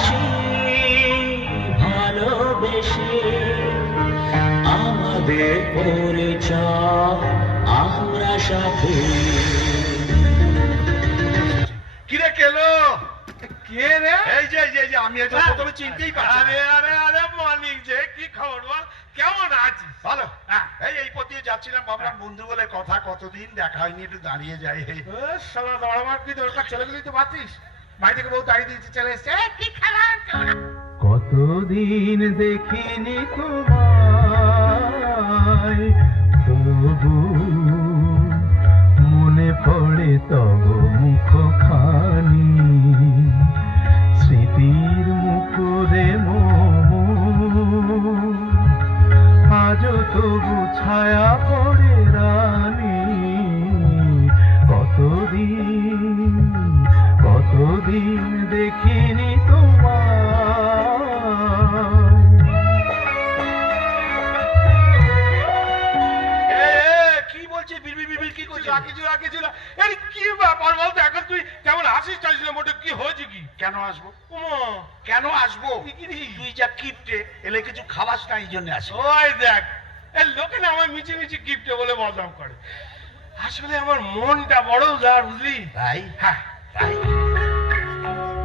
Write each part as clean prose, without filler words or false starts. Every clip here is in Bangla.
আছি ভালোবেসে, আমাদের পরিচয় আমরা সাথে। কিরে কেলো? কে রে? এই যে আমি এটা প্রথমে চিনতেই পারছি না। আরে মর্নিং যে কি খবর বল, কেমন আছিস? ভালো। এই পথ দিয়ে যাচ্ছিলাম, ভাবলাম বন্ধু বলে কথা, কতদিন দেখা হয়নি, একটু দাঁড়িয়ে যাই। শালা দৌড়াবার কি দরকার, চলে গেলি তো পারতিস। বাড়ি থেকে বউ তাড়িয়ে দিয়েছে, চলে এসছে। কি খাবার কতদিন দেখিনি তোমায়, তবু মনে পড়ে তব মুখখানি, স্মৃতির মুকুরে আজও তবু ছায়া পড়ে রানী। কতদিন দেখিনি কি বলছিস? বিড়বিড় কি করছিস? কিছু না। এই কি ব্যাপার বলতো, এখন তুই কেমন আসিস চাইছিস না মোটে, কি হয়েছে কি? কেন আসবো? ওমা, কেন আসবো? তুই যা কিপটে, এলে কিছু খাওয়াস না, এই জন্য আসি। ওই দেখ, এই লোকে না আমার মিছি গিফটে বলে বদনাম করে। আসলে আমার মনটা বড় উদার, বুঝলি? তাই? হ্যাঁ তাই।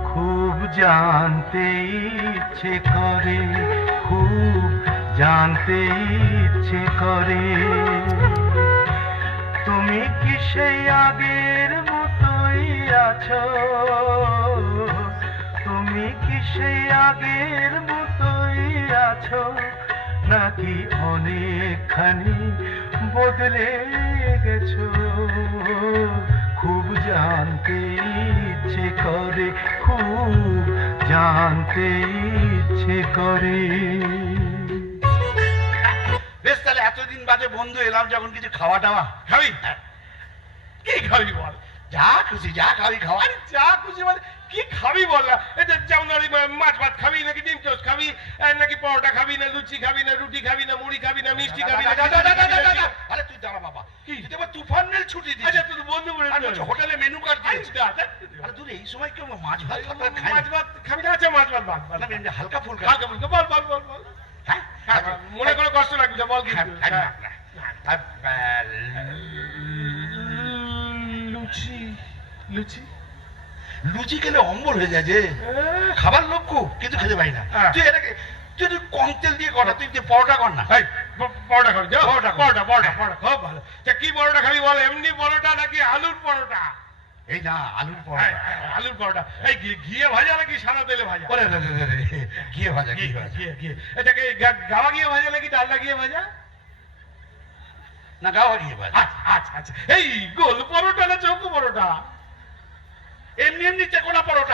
খুব জানতে ইচ্ছে করে, খুব জানতে ইচ্ছে করে, তুমি কি সেই আগের মতোই আছো? তুমি কি সেই আগের মতোই আছো, নাকি অনেকখানি বদলে গেছো? খুব জানতে ইচ্ছে করে, খুব জানতে ইচ্ছে করে। বেশ, তাহলে এতদিন বাদে বন্ধু এলাম যখন, কিছু খাওয়া দাওয়া খাবি? কি খাবি বল? যা খুশি যা খাবি খাওয়া। আরে যা খুশি মানে কি খাবি বল না? এই যেমন মাছ ভাত খাবি, নাকি ডিম টোস্ট খাবি, নাকি পরোটা খাবি, না লুচি খাবি, না রুটি খাবি, না মুড়ি খাবি, না মিষ্টি খাবি? আরে তুই দাঁড়া বাবা, তুই তো তুফান মেল ছুটি দিস। আচ্ছা তুই বন্ধু বলে হোটেলে মেনু কার্ড দিয়েছিস। আরে তুই এই সময় কেউ মাছ ভাত খায়? মাছ ভাত খাবি না? আচ্ছা মাছ ভাত বাদ, হালকা ফুলকা। হালকা ফুলকা বল। হ্যাঁ, মনে করে কষ্ট লাগবে না, বল। লুচি লুচি লুচি খেলে অম্বল হয়ে যায় যে, খাবার লোক খুব, কিন্তু খেতে পারি না। তুই এটাকে তুই কম তেল দিয়ে করা, তুই পরোটা কর না। পরোটা খাবি? পরোটা খুব ভালো। কি পরোটা খাবি বল? এমনি পরোটা নাকি আলুর পরোটা? এই না, আলুর পরোটা। আলুর পরোটা এই ঘিয়ে ভাজা নাকি সাদা তেলে ভাজা? ঘিয়ে ভাজা। ঘিয়ে এটাকে গাওয়া ঘিয়ে ভাজা নাকি ডালডা ঘিয়ে ভাজা? না, গাওয়া ঘিয়ে ভাজা। আচ্ছা। এই গোল পরোটা না চৌকো পরোটা? এমনি চেকোনা পরোটা।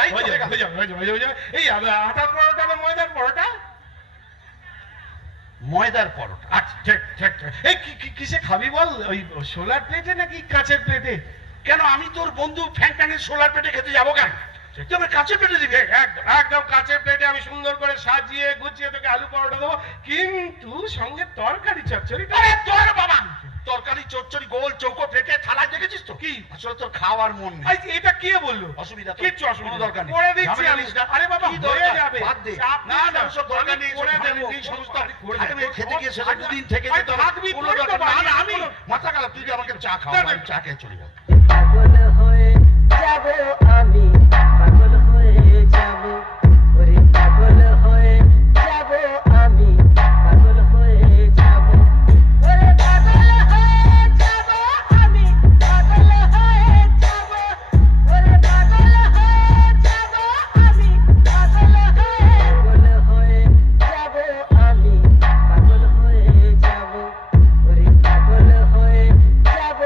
এই আটার পরোটা না ময়দার পরোটা? ময়দার পরোটা। আচ্ছা ঠিক। এই কিসে খাবি বল? ওই সোলার প্লেটে নাকি কাঁচের প্লেটে? কেন, আমি তোর বন্ধু ফ্যাং ট্যাঙের সোলার পেটে খেতে যাবো কেন? তুই আমার কাঁচের পেটে দিবি? একদম কাঁচের প্লেটে আমি সুন্দর করে সাজিয়ে গুছিয়ে তোকে আলু পরোটা দেবো, কিন্তু সঙ্গে তরকারি চচ্চড়ি। আরে তোর বাবা, তরকারি চচ্চড়ি গোল চৌকো প্লেটে থালায় দেখেছিস তো? কি আসলে তোর খাওয়ার মন নেই। এটা কে বললো? অসুবিধা কিচ্ছু অসুবিধা দরকার নেই, করে দিচ্ছি আমি। আরে বাবা হয়ে যাবে, না সব দরকার নেই, করে দেবো এই সমস্ত খেতে গিয়ে সেটা দুদিন থেকে যেতে হবে, কোনো দরকার নেই। আমি মাথা খারাপ, তুই আমাকে চা খাওয়া, আমি চা খেয়ে চলে যাবো। পাগল হয়ে যাব আমি, পাগল হয়ে যাব, ওরে পাগল হয়ে যাব আমি, পাগল হয়ে যাব, ওরে পাগল হয়ে যাব আমি, পাগল হয়ে যাব, ওরে পাগল হয়ে যাব আমি, পাগল হয়ে যাব আমি, পাগল হয়ে যাব, ওরে পাগল হয়ে যাব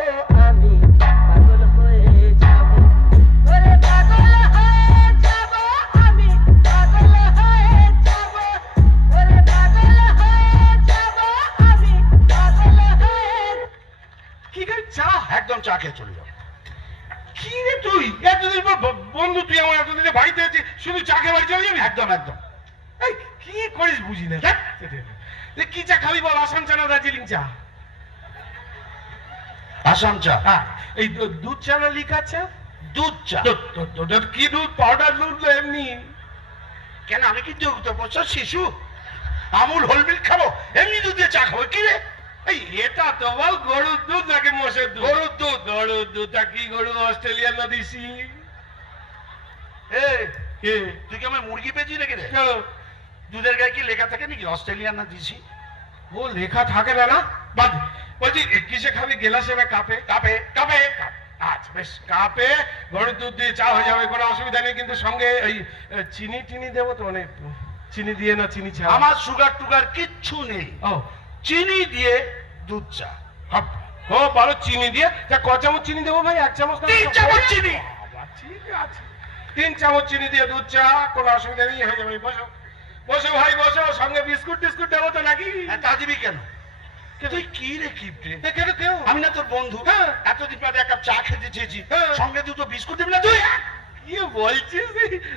আমি, পাগল হয়ে যাব, ওরে পাগল হয়ে যাব আমি, পাগল হয়ে যাব, ওরে পাগল হয়ে যাব আমি, পাগল হয়ে। কি করে চা? একদম চা খেয়ে চলে যাবো। কি রে তুই এতদিন পর বন্ধু, তুই আমার এতদিনে বাড়িতে আছিস, শুধু চা খেয়ে বাড়ি চলে যাবি? একদম এই কি করিস বুঝি না। কি চা খাবি বল? আসাম চা না দার্জিলিং চা? আসাম চা। হ্যাঁ, এই দুধ চা না লিকার চা? দুধ চা। কি দুধ? পাউডার দুধ না এমনি? কেন আমি কি যুক্ত বছর শিশু? আমুল হোল মিল্ক খাবো, এমনি দুধ দিয়ে চা খাবো? কি রে এই এটা তো বল গরুর দুধ নাকি মোষের দুধ? গরুর দুধ। গরুর দুধটা কি গরু অস্ট্রেলিয়ান না দিছি? এ তুই কি আমার মুরগি পেয়েছি নাকি রে? দুধের গায়ে কি লেখা থাকে নাকি অস্ট্রেলিয়ান না দিছি? ও লেখা থাকে না না, বাদ দে। বলছি কিসে খাবি, গেলাসে না কাপে? কাপে কাপে। আচ্ছা বেশ, কাপে গরুর দুধ দিয়ে চা হয়ে যাবে, কোনো অসুবিধা নেই। কিন্তু সঙ্গে এই চিনি টিনি দেবো তো, মানে চিনি দিয়ে না চিনি ছাড়া? আমার সুগার টুগার কিচ্ছু নেই, ও চিনি দিয়ে দুধ চা। ও ভালো, চিনি দিয়ে। তা ক চামচ চিনি দেবো ভাই? 1 চামচ না 3 চামচ চিনি? বাবা, ঠিক আছে, 3 চামচ চিনি দিয়ে দুধ চা, কোনো অসুবিধা নেই, হয়ে যাবে। বসো বসো ভাই বসো, সঙ্গে বিস্কুট টিস্কুট দেবো তো নাকি? তা দিবি কেন? তুই কি রে কিপটে? কেন কেউ? আমি না তোর বন্ধু? হ্যাঁ। এতদিন পরে এক কাপ চা খেতে চেয়েছি, হ্যাঁ। সঙ্গে দুটো বিস্কুট দিবি না তুই? কি বলছিস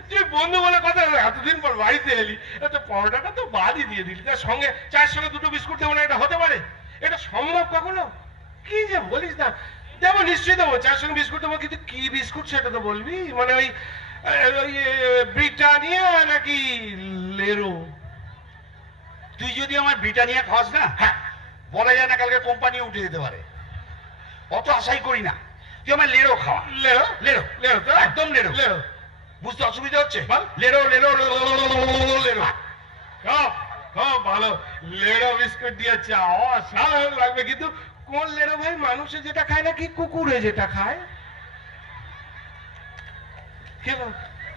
তুই? বন্ধু বলে কথা, এতদিন পর বাড়িতে এলি, তো পরোটাটা তো বাদই দিয়ে দিলি, তার সঙ্গে চায়ের সঙ্গে দুটো বিস্কুট দেবো না? এটা হতে পারে? এটা সম্ভব কখনো? কি যে বলিস না। দেবো, নিশ্চয়ই দেবো, চায়ের সঙ্গে বিস্কুট দেবো, কিন্তু কি বিস্কুট সেটা তো বলবি। মানে ওই ব্রিটানিয়া নাকি লেরো? তুই যদি আমার ব্রিটানিয়া খাস না, হ্যাঁ, বলা যায় না কালকে কোম্পানি উঠে যেতে পারে, অত আশাই করি না। তুই আমার লেরো খাওয়া। লেরো লেরো লেরো তো একদম লেরো। লেরো বুঝতে অসুবিধা হচ্ছে? বল। লেরো লেরো লেরো। খুব ভালো, লেরো বিস্কুট দিয়ে চা অসাধারণ লাগবে। কিন্তু কোন লেরো ভাই? মানুষে যেটা খায় নাকি কুকুরে যেটা খায়? কেন?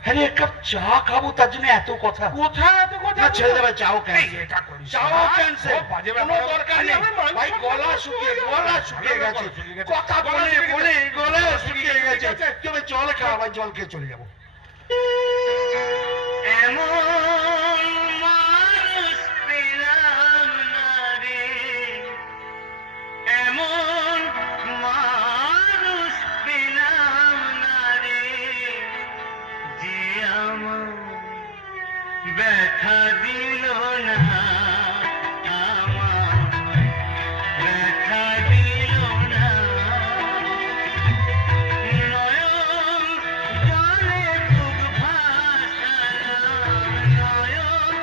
হ্যাঁ এক কাপ চা খাবো, তার জন্য এত কথা? কোথায় এত কথা? না ছেড়ে দেবে, চাও এই, ক্যান্সেল। এটা করিস না। চাও ক্যান্সেল, ও, বাজে কোনো ব্যাপার। দরকার আরে নেই আমার মাংস ভাই, গলা খাবো, শুকিয়ে তুই গলা আমার শুকিয়ে গলা গেছে, শুকিয়ে গেছে। কথা গলা বলে শুকিয়ে বলে গেছে। গলা শুকিয়ে শুকিয়ে গেছে। গেছে। তুমি জল খাও ভাই, জল খেয়ে চলে যাবো। এমন মানুষ পেলাম না রে, এমন মানুষ পেলাম না রে, যে আমার ব্যথা দিল না, আমার ব্যথা দিল না। নয়ন জলে খুব ভাসালাম, নয়ন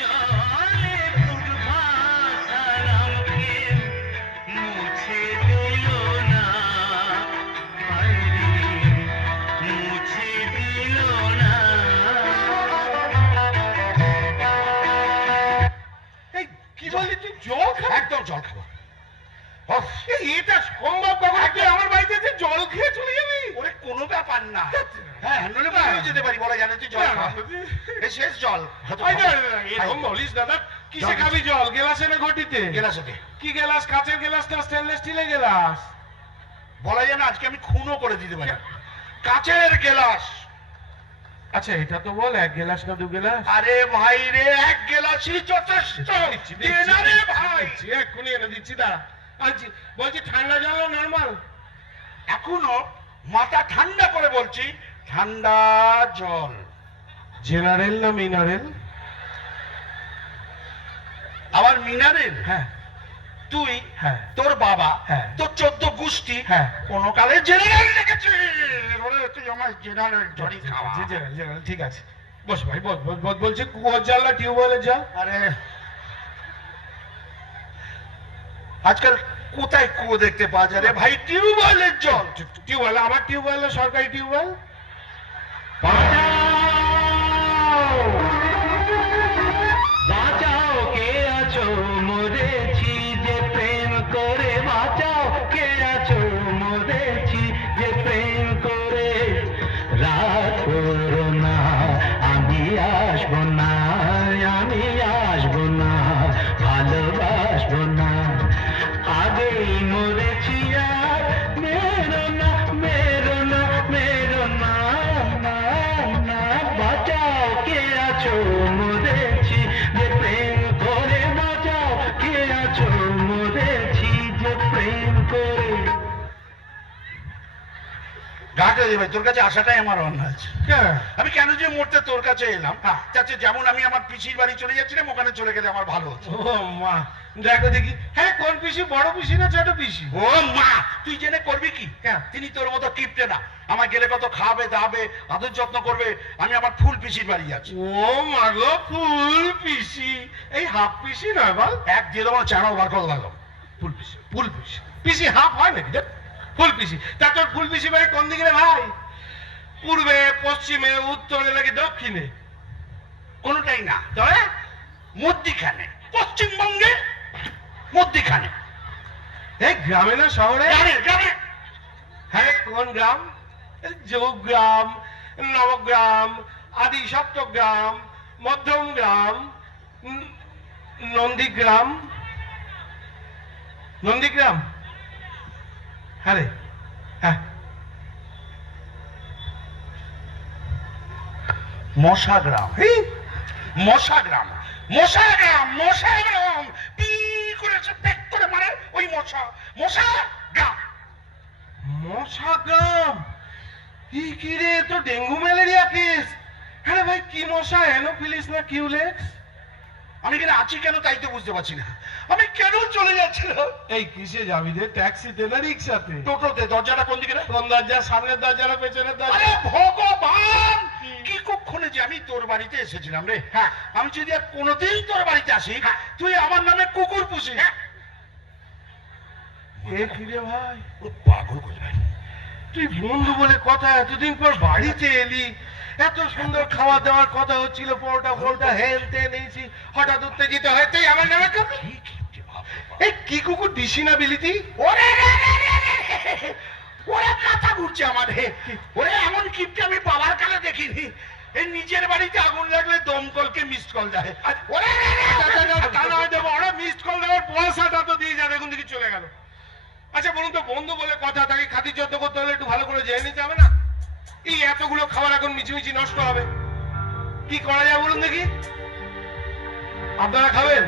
জলে খুব ভাসালাম, কেউ মুছে দিল না, বাইরে মুছে দিল না। এই কি বললি তুই? জল খাবি? একদম জল খাবো। উফ, এই, এটা সম্ভব কখনো? তুই আমার বাড়িতে যে জল খেয়ে চলে যাবি? ওরে কোনো ব্যাপার না। হ্যাঁ নইলে বাড়িও যেতে পারি, বলা জানে তুই জল খা। এই শেষ জল। এই না, এরকম বলিস দাদা। কিসে জল। খাবি জল? গেলাসে না ঘটিতে? গেলাসে। কি গেলাস? কাঁচের গেলাস না স্টেনলেস স্টিলের গেলাস? বলা যায় না আজকে আমি খুনও করে দিতে পারি। কাচের গেলাস। আচ্ছা এটা তো বল, 1 গেলাস না 2 গেলাস? আরে ভাই রে, এক গেলাসই যথেষ্ট। দে না রে ভাই। এক্ষুনি এনে দিচ্ছি, দাঁড়া আনছি। বলছি ঠান্ডা জল না নর্মাল? এখনো মাথা ঠান্ডা করে বলছি, ঠান্ডা জল। জেনারেল না মিনারেল? আবার মিনারেল? হ্যাঁ তুই হ্যাঁ তোর বাবা হ্যাঁ। তোর 14 গোষ্ঠী হ্যাঁ। কোন কালে জেনারেল রেখেছে। ওরে তুই আমার জেনারেল জড়ি খাওয়া। জেনারেল, ঠিক আছে। বস ভাই, বস বস বস। বলছি কুয়োর জল না টিউবওয়েলের জল? আরে আজকাল কোথায় কুয়ো দেখতে পাওয়া যায় রে ভাই? টিউবওয়েলের জল। টিউবওয়েল? আমার টিউবওয়েল না সরকারি টিউবওয়েল? বাঁচাও কে আছো, মরেছি যে প্রেম করে, বাঁচাও কে আছো, মরেছি যে প্রেম করে। রাত করো না, আমি আসবো না, আমি আসবো না, ভালোবাসবো না, আগেই মরেছি আর মেরো না, মেরো না, মেরো না, না, না। বাঁচাও কে আছো, মরেছি যে প্রেম করে, বাঁচাও কে আছো, মরেছি যে প্রেম করে। ঘাটে রে ভাই, তোর কাছে আসাটাই আমার অন্যায় আছে। কেন? আমি কেন যে মরতে তোর কাছে এলাম, যাচ্ছে যেমন আমি আমার পিসির বাড়ি চলে যাচ্ছিলাম, ওখানে চলে গেলে আমার ভালো হতো। ও মা, দেখো দেখি, হ্যাঁ কোন পিসি, বড় পিসি না ছোট পিসি? ও মা, তুই জেনে করবি কি? তিনি তোর মতো কিপটে না, আমার গেলে কত খাবে দাবে, আদর যত্ন করবে। আমি আমার ফুল পিসির বাড়ি যাচ্ছি। ও মা গো, ফুল পিসি, এই হাফ পিসি নয় বল? এক দিয়ে দেবো, চানাও বার করে লাগো। ফুল পিসি, ফুল পিসি, পিসি হাফ হয় নাকি? দেখ, ফুল পিসি। তা তোর ফুল পিসি বাড়ি কোন দিকে রে ভাই? পূর্বে, পশ্চিমে, উত্তরে নাকি দক্ষিণে? কোনোটাই না, তবে মধ্যিখানে, পশ্চিমবঙ্গে মধ্যিখানে। এই গ্রামে না শহরে? গ্রামে গ্রামে। হ্যাঁ, কোন গ্রাম? যোগগ্রাম, নবগ্রাম, আদি সপ্তগ্রাম, মধ্যম গ্রাম, নন্দীগ্রাম, নন্দীগ্রাম। হ্যাঁ রে, হ্যাঁ। মশাগ্রাম। এই, মশাগ্রাম, মশাগ্রাম, মশাগ্রাম। পি করে সে পেট করে মারে ওই মশা। মশাগ্রাম। মশাগ্রাম? কি রে, তো ডেঙ্গু ম্যালেরিয়া কেস। হ্যাঁ ভাই, কি মশা, অ্যানোফিলিস না কিউলেক্স? আমি কেন আছি কেন তাই তো বুঝতে পারছি না। আমি কেন চলে যাচ্ছিলাম? এই কিসে যাবি রে, ট্যাক্সিতে না রিক্সাতে? টোটোতে। দরজাটা কোন দিকে রে? কোন দরজা? সামনের দরজা না পেছনের আরে দরজা? ভগবান, কি কক্ষণে যে আমি তোর বাড়িতে এসেছিলাম রে। হ্যাঁ, আমি যদি আর কোনোদিন তোর বাড়িতে আসি, তুই আমার নামে কুকুর পুষিস। এ কি রে ভাই, ও পাগল করে ভাই। তুই বন্ধু বলে কথা, এতদিন পর বাড়িতে এলি, এত সুন্দর খাওয়া দাওয়ার কথা হচ্ছিল, পরোটা ফোরটা হেন তেন এইছি, হঠাৎ উত্তেজিত হয় তুই আমার নামে কুকুর? এই কি কুকুর, দিশি না বিলিতি? ওরে রে রে রে রে রে। ওরে মাথা ঘুরছে আমার হে। ওরে এমন কিপটে আমি বাবার কালে দেখিনি। এই নিজের বাড়িতে আগুন লাগলে দমকলকে মিসড কল যায়। আর ওরে রে রে রে। তা নয় দেবো, ওরা মিসড কল দেওয়ার পয়সাটা তো দিয়ে যা, দেখুন দেখি চলে গেল। আচ্ছা বলুন তো, বন্ধু বলে কথা, তাকে খাতির যত্ন করতে হলে একটু ভালো করে জেনে নিতে হবে না? এই এতগুলো খাবার এখন মিছিমিছি নষ্ট হবে, কি করা যায় বলুন দেখি? আপনারা খাবেন?